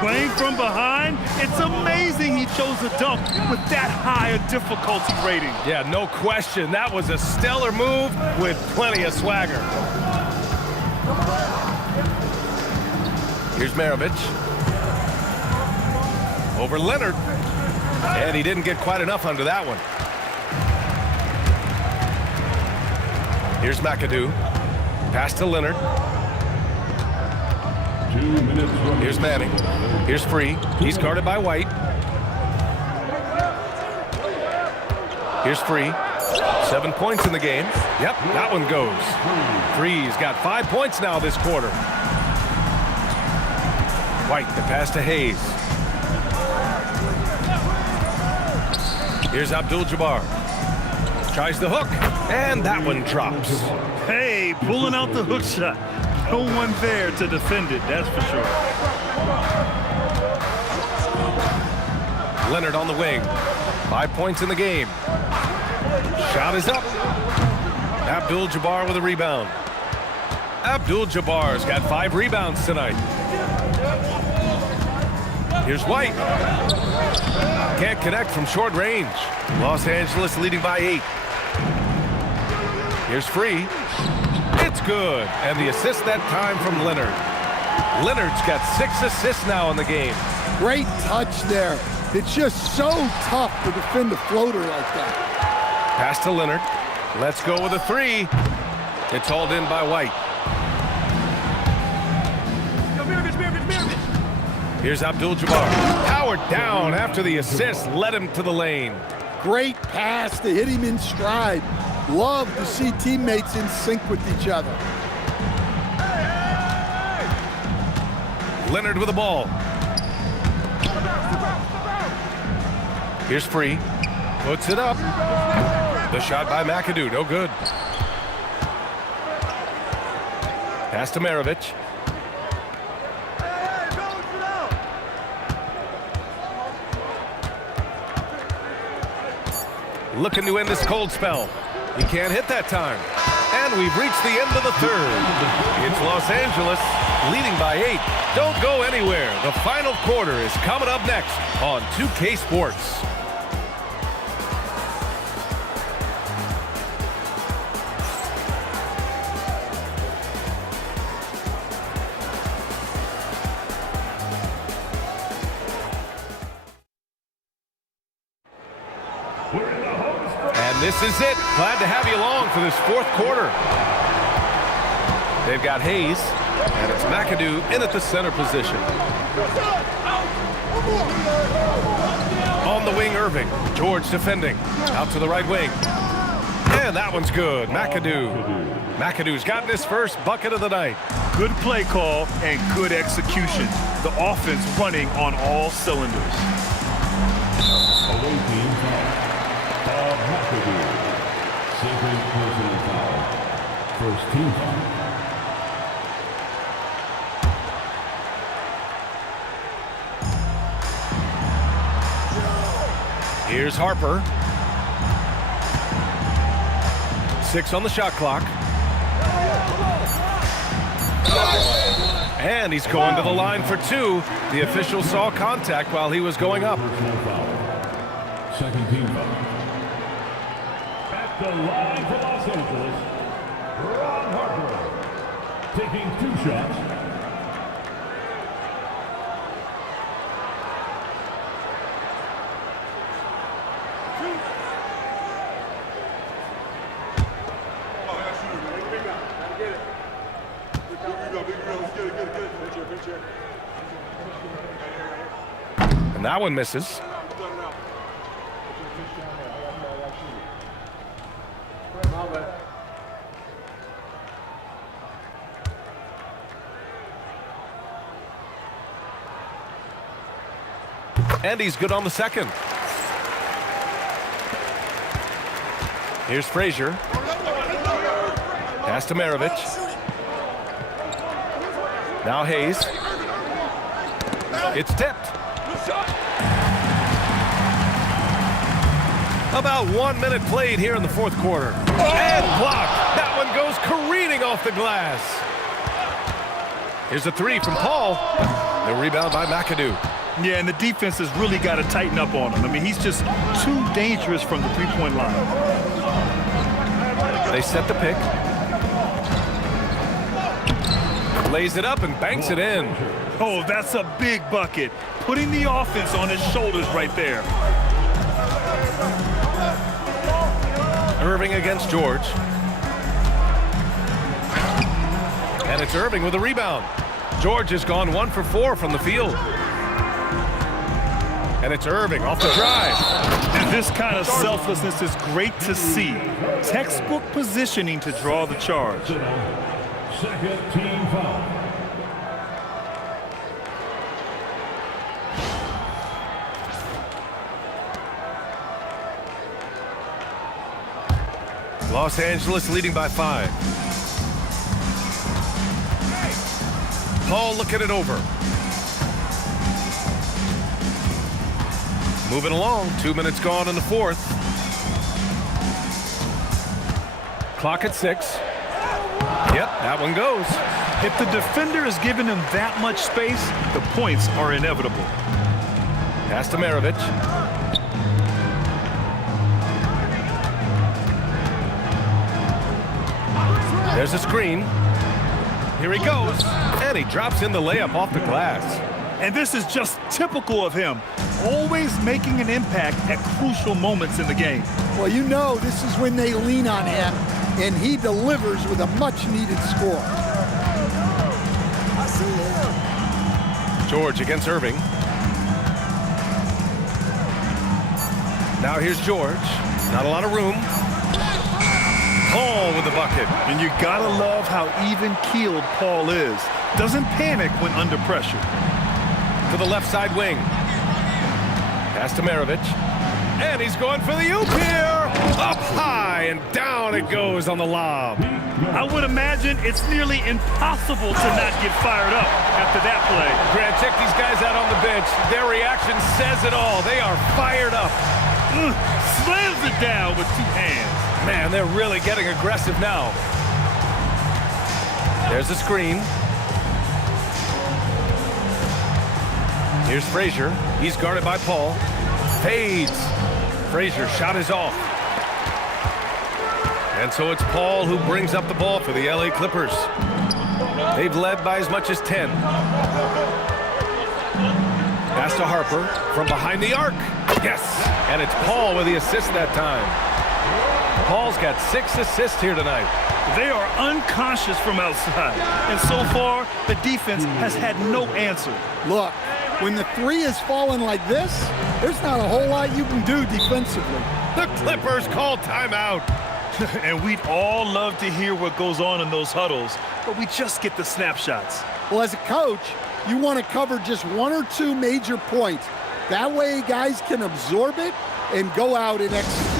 Playing from behind, it's amazing he chose a dunk with that high a difficulty rating. Yeah, no question. That was a stellar move with plenty of swagger. Here's Maravich. Over Leonard. And he didn't get quite enough under that one. Here's McAdoo. Pass to Leonard. 2 minutes remaining. Here's Manning. Here's Free. He's guarded by White. Here's Free. 7 points in the game. Yep, that one goes. Free's got 5 points now this quarter. White, the pass to Hayes. Here's Abdul-Jabbar. Tries the hook, and that one drops. Hey, pulling out the hook shot. No one there to defend it, that's for sure. Leonard on the wing. 5 points in the game. Shot is up. Abdul-Jabbar with a rebound. Abdul-Jabbar's got 5 rebounds tonight. Here's White. Can't connect from short range. Los Angeles leading by 8. Here's Free. It's good. And the assist that time from Leonard. Leonard's got 6 assists now in the game. Great touch there. It's just so tough to defend a floater like that. Pass to Leonard. Let's go with a 3. It's hauled in by White. Here's Abdul-Jabbar. Powered down after the assist led him to the lane. Great pass to hit him in stride. Love to see teammates in sync with each other. Leonard with the ball. Here's Free. Puts it up. The shot by McAdoo, no good. Pass to Maravich. looking to end this cold spell. He can't hit that time. And we've reached the end of the third. It's Los Angeles leading by 8. Don't go anywhere. The final quarter is coming up next on 2K Sports. And this is it. Glad to have you along for this fourth quarter. They've got Hayes, and it's McAdoo in at the center position. On the wing, Irving. George defending. Out to the right wing. And that one's good. McAdoo. McAdoo's gotten his first bucket of the night. Good play call and good execution. The offense running on all cylinders. Away team foul. McAdoo. Second personal foul. First team foul. Here's Harper. 6 on the shot clock. And he's going to the line for 2. The official saw contact while he was going up. Personal foul. Second team foul. At the line for Los Angeles, Ron Harper. Taking 2 shots. And that one misses. And he's good on the second. Here's Frazier. Pass to Maravich. Now Hayes. It's tipped. About 1 minute played here in the fourth quarter. And blocked. That one goes careening off the glass. Here's a 3 from Paul. The rebound by McAdoo. Yeah, and the defense has really got to tighten up on him. I mean, he's just too dangerous from the three-point line. They set the pick. Lays it up and banks it in. Oh, that's a big bucket. Putting the offense on his shoulders right there. Irving against George. And it's Irving with a rebound. George has gone 1 for 4 from the field. And it's Irving off the drive. And this kind of selflessness is great to see. Textbook positioning to draw the charge. Second team foul. Los Angeles leading by 5. Paul looking it over. Moving along, 2 minutes gone in the fourth. Clock at 6. Yep, that one goes. If the defender is giving him that much space, the points are inevitable. Pass to Maravich. There's a screen. Here he goes. And he drops in the layup off the glass. And this is just typical of him. Always making an impact at crucial moments in the game. Well, you know this is when they lean on him, and he delivers with a much-needed score. I see him. George against Irving. Now here's George. Not a lot of room. Paul with the bucket. And you gotta love how even-keeled Paul is. Doesn't panic when under pressure. To the left side wing. Pass to Maravich. And he's going for the oop here. Up high and down it goes on the lob. I would imagine it's nearly impossible to not get fired up after that play. Grant, check these guys out on the bench. Their reaction says it all. They are fired up. Slams it down with 2 hands. Man, they're really getting aggressive now. There's a screen. Here's Frazier. He's guarded by Paul. Fades. Frazier's shot is off. And so it's Paul who brings up the ball for the LA Clippers. They've led by as much as 10. Pass to Harper from behind the arc. Yes! And it's Paul with the assist that time. Paul's got 6 assists here tonight. They are unconscious from outside. And so far, the defense has had no answer. Look, when the 3 is falling like this, there's not a whole lot you can do defensively. The Clippers call timeout. And we'd all love to hear what goes on in those huddles, but we just get the snapshots. Well, as a coach, you want to cover just 1 or 2 major points. That way guys can absorb it and go out and execute.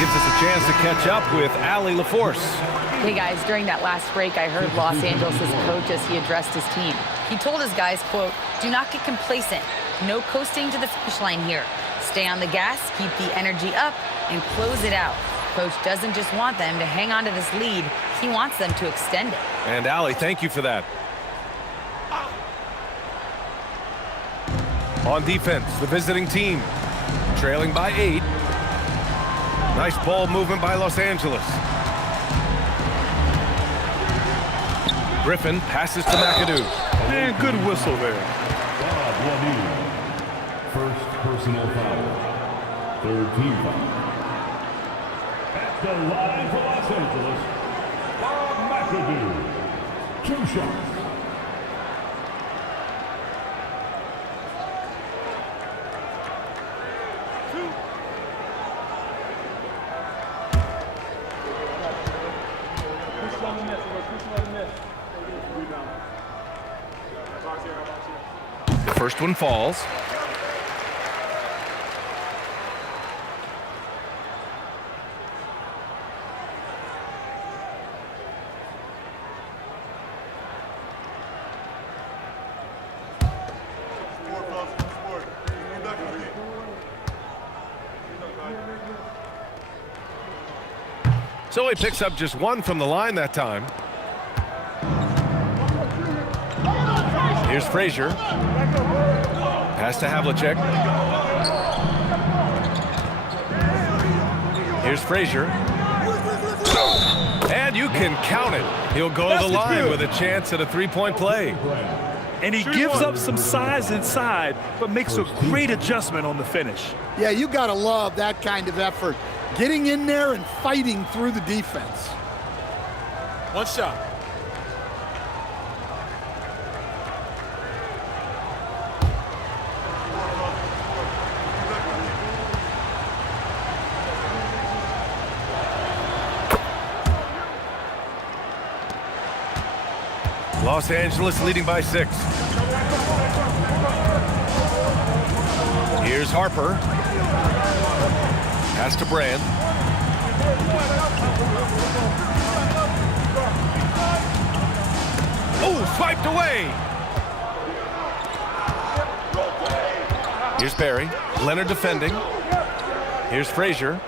Gives us a chance to catch up with Allie LaForce. Hey guys, during that last break, I heard Los Angeles' coach as he addressed his team. He told his guys, quote, "Do not get complacent. No coasting to the finish line here. Stay on the gas, keep the energy up, and close it out." Coach doesn't just want them to hang on to this lead. He wants them to extend it. And Allie, thank you for that. On defense, the visiting team, trailing by 8. Nice ball movement by Los Angeles. Griffin passes to McAdoo. Man, good whistle there. Bob Lamine. First personal foul. Third team foul. At the line for Los Angeles, Bob McAdoo. 2 shots. The first one falls. So he picks up just 1 from the line that time. Here's Frazier. Pass to Havlicek. Here's Frazier. And you can count it. He'll go to the line with a chance at a 3-point play. And he gives up some size inside, but makes a great adjustment on the finish. Yeah, you got to love that kind of effort. Getting in there and fighting through the defense. 1 shot. Los Angeles leading by 6. Here's Harper. Pass to Brand. Oh, swiped away. Here's Barry. Leonard defending. Here's Frazier.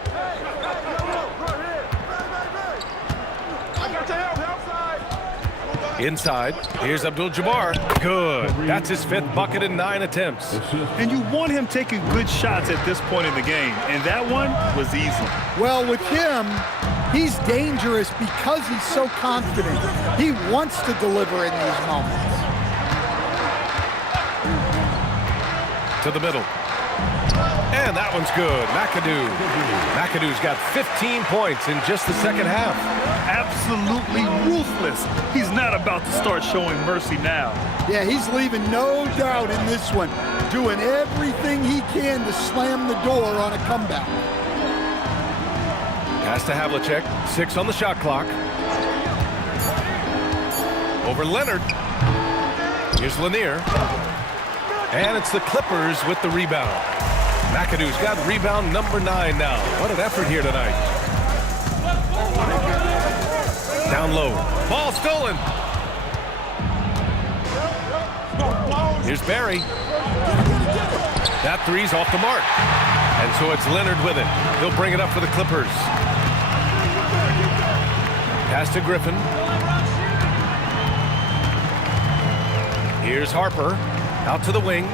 Inside, here's Abdul-Jabbar. Good. That's his 5th bucket in 9 attempts. And you want him taking good shots at this point in the game, and that one was easy. Well, with him, he's dangerous because he's so confident. He wants to deliver in these moments. To the middle. And that one's good. McAdoo. McAdoo's got 15 points in just the second half. Absolutely ruthless. He's not about to start showing mercy now. Yeah, he's leaving no doubt in this one, doing everything he can to slam the door on a comeback. Pass to Havlicek. 6 on the shot clock. Over Leonard. Here's Lanier. And it's the Clippers with the rebound. McAdoo's got rebound number 9 now. What an effort here tonight. Down low. Ball stolen. Here's Barry. That three's off the mark. And so it's Leonard with it. He'll bring it up for the Clippers. Pass to Griffin. Here's Harper. Out to the wing.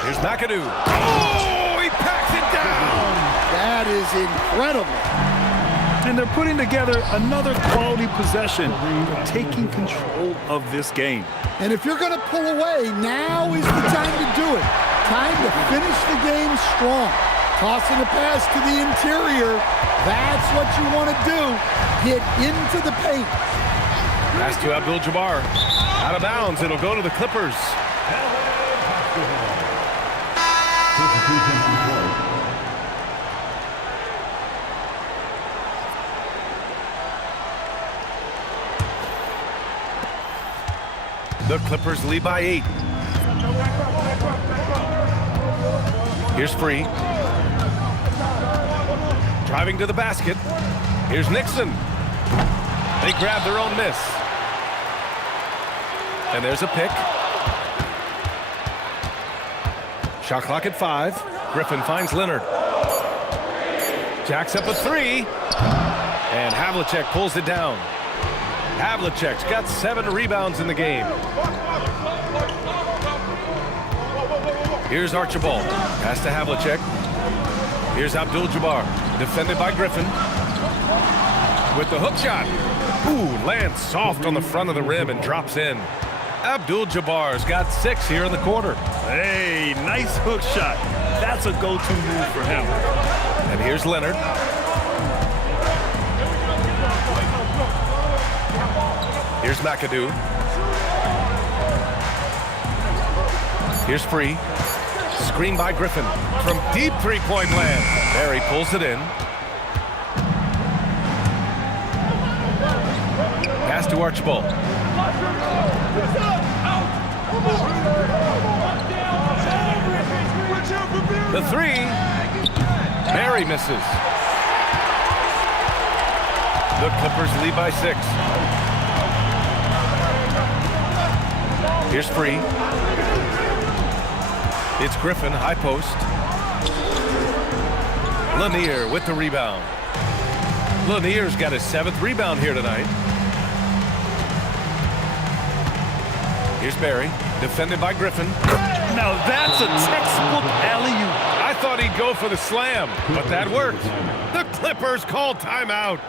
Here's McAdoo. Oh, he packs it down. That is incredible. And they're putting together another quality possession, taking control of this game. And if you're going to pull away, now is the time to do it. Time to finish the game strong. Tossing a pass to the interior. That's what you want to do. Get into the paint. Pass to Abdul-Jabbar. Out of bounds. It'll go to the Clippers. The Clippers lead by 8. Here's Free. Driving to the basket. Here's Nixon. They grab their own miss. And there's a pick. Shot clock at 5. Griffin finds Leonard. Jacks up a 3. And Havlicek pulls it down. Havlicek's got 7 rebounds in the game. Here's Archibald. Pass to Havlicek. Here's Abdul-Jabbar. Defended by Griffin. With the hook shot. Ooh, lands soft on the front of the rim and drops in. Abdul-Jabbar's got 6 here in the quarter. Hey, nice hook shot. That's a go-to move for him. And here's Leonard. Here's McAdoo. Here's Free. Screen by Griffin from deep three-point land. Barry pulls it in. Pass to Archibald. The 3. Barry misses. The Clippers lead by 6. Here's Free. It's Griffin, high post. Lanier with the rebound. Lanier's got his 7th rebound here tonight. Here's Barry, defended by Griffin. Now that's a textbook alley-oop. I thought he'd go for the slam, but that worked. The Clippers call timeout.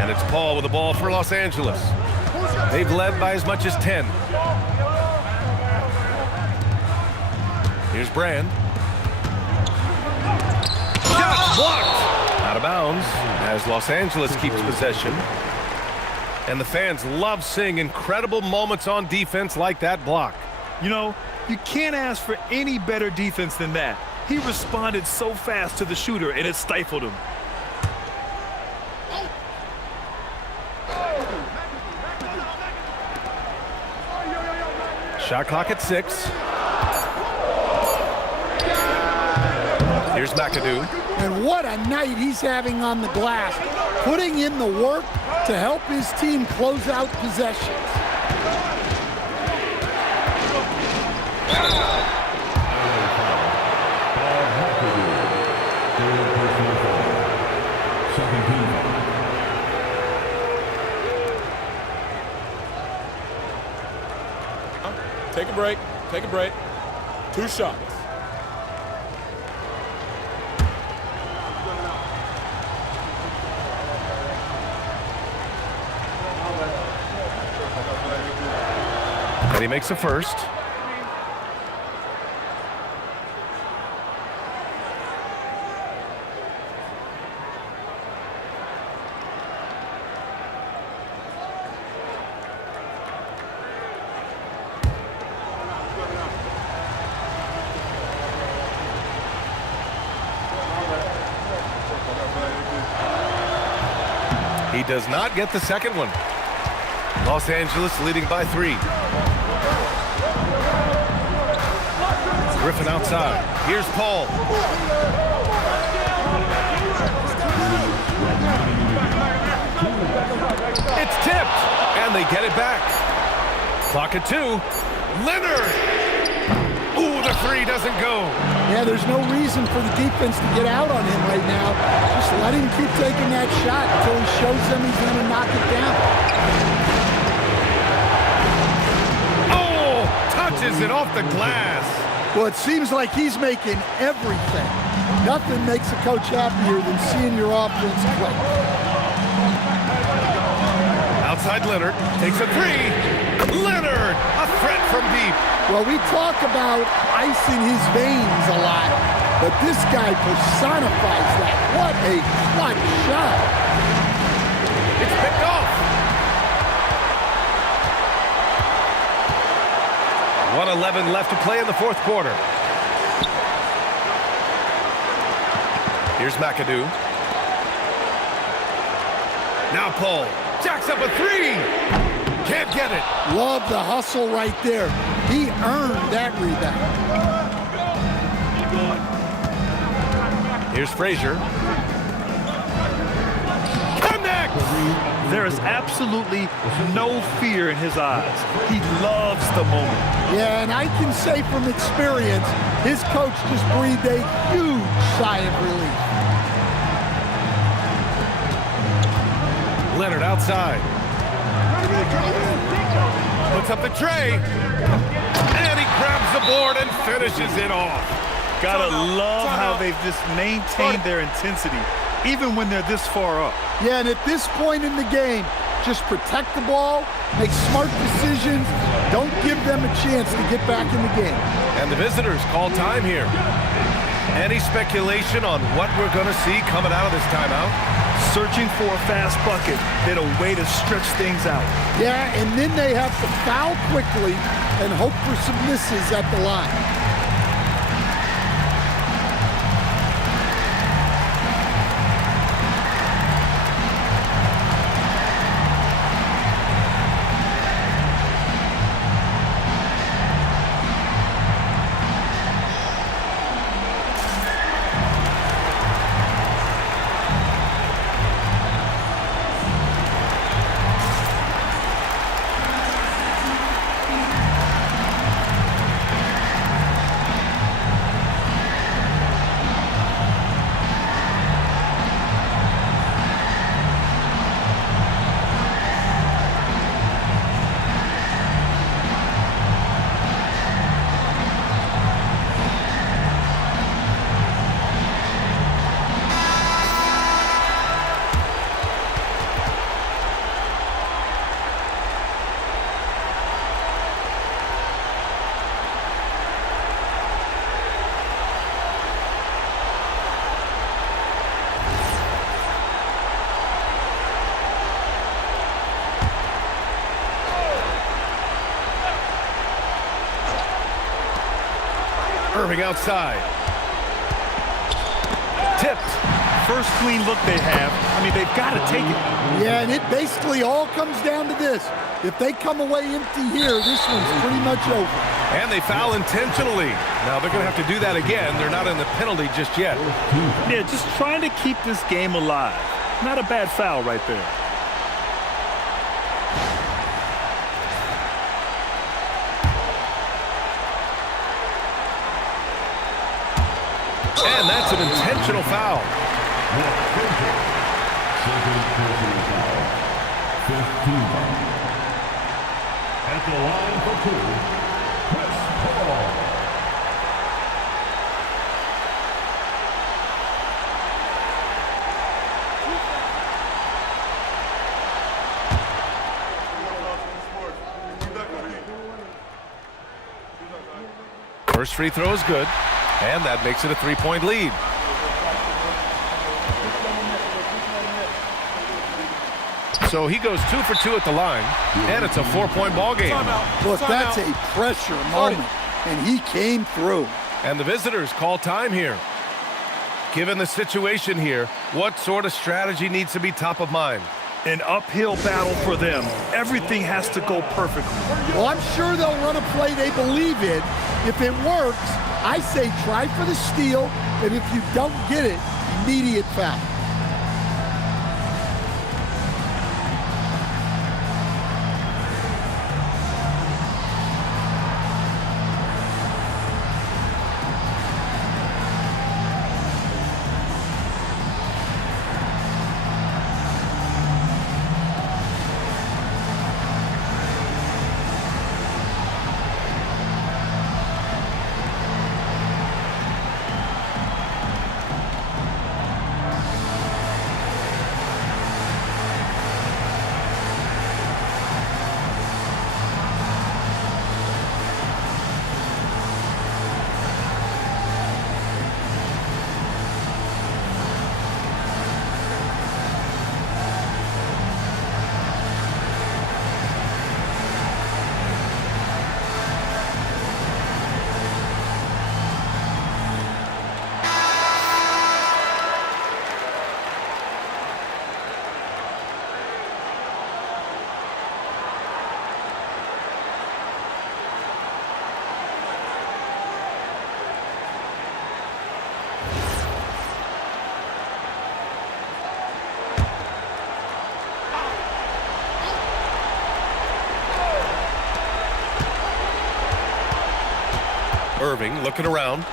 And it's Paul with the ball for Los Angeles. They've led by as much as 10. Here's Brand. Shot blocked! Out of bounds as Los Angeles keeps possession. And the fans love seeing incredible moments on defense like that block. You know, you can't ask for any better defense than that. He responded so fast to the shooter, and it stifled him. Shot clock at 6. Here's McAdoo. And what a night he's having on the glass, putting in the work to help his team close out possessions. Take a break. Take a break. 2 shots. And he makes a first. He does not get the second one. Los Angeles leading by 3. Griffin outside. Here's Paul. It's tipped, and they get it back. Clock at 2. Leonard! Ooh, the 3 doesn't go. Yeah, there's no reason for the defense to get out on him right now. Just let him keep taking that shot until he shows them he's going to knock it down. Oh, touches it off the glass. Well, it seems like he's making everything. Nothing makes a coach happier than seeing your offense click. Outside Leonard takes a 3. Leonard, a threat from deep. Well, we talk about ice in his veins a lot, but this guy personifies that. What a clutch shot. It's picked off. 1:11 left to play in the 4th quarter. Here's McAdoo. Now Paul jacks up a 3. Can't get it. Love the hustle right there. He earned that rebound. Here's Frazier. Connects! There is absolutely no fear in his eyes. He loves the moment. Yeah, and I can say from experience, his coach just breathed a huge sigh of relief. Leonard outside. Puts up the tray. And he grabs the board and finishes it off. Gotta love how they've just maintained their intensity, even when they're this far up. Yeah, and at this point in the game, just protect the ball, make smart decisions, don't give them a chance to get back in the game. And the visitors call time here. Any speculation on what we're going to see coming out of this timeout? Searching for a fast bucket, then a way to stretch things out. Yeah, and then they have to foul quickly and hope for some misses at the line. Irving outside. Tipped. First clean look they have. I mean, they've got to take it. Yeah, and it basically all comes down to this. If they come away empty here, this one's pretty much over. And they foul intentionally. Now they're going to have to do that again. They're not in the penalty just yet. Yeah, just trying to keep this game alive. Not a bad foul right there. And that's an intentional foul. Second personal foul. 15. At the line for two, Chris Paul. First free throw is good, and that makes it a three-point lead. So he goes 2 for 2 at the line, and it's a 4-point ball game. Look, that's a pressure moment, and he came through. And the visitors call time here. Given the situation here, what sort of strategy needs to be top of mind? An uphill battle for them. Everything has to go perfectly. Well, I'm sure they'll run a play they believe in. If it works, I say try for the steal, and if you don't get it, immediate foul. Irving looking around.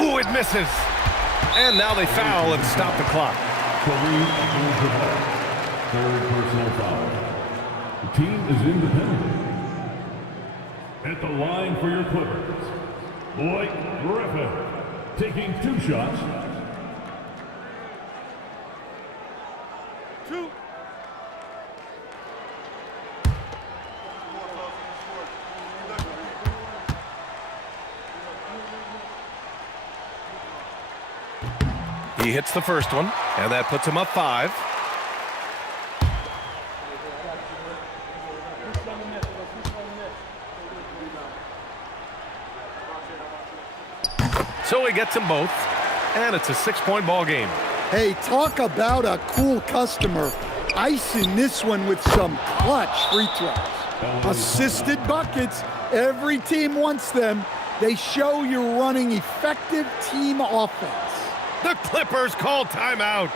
Ooh, it misses. And now they foul and stop the clock. Third personal foul. The team is in the penalty. At the line for your Clippers, Blake Griffin taking 2 shots. He hits the first one, and that puts him up 5. So he gets them both, and it's a 6-point ball game. Hey, talk about a cool customer. Icing this one with some clutch free throws. Assisted buckets. Every team wants them. They show you're running effective team offense. The Clippers call timeout.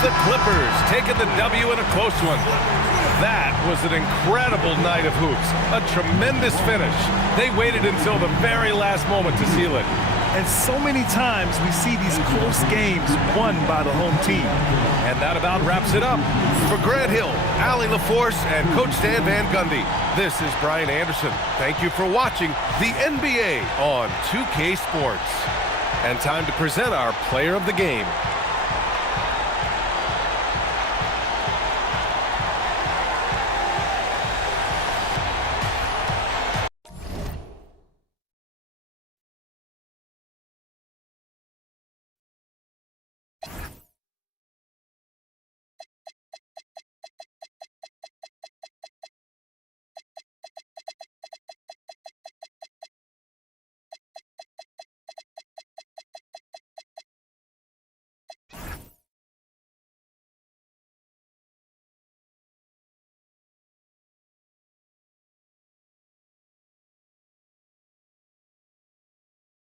the Clippers taking the W in a close one. That was an incredible night of hoops. A tremendous finish. They waited until the very last moment to seal it. And so many times we see these close games won by the home team. And that about wraps it up. For Grant Hill, Allie LaForce, and Coach Stan Van Gundy, this is Brian Anderson. Thank you for watching the NBA on 2K Sports. And time to present our player of the game.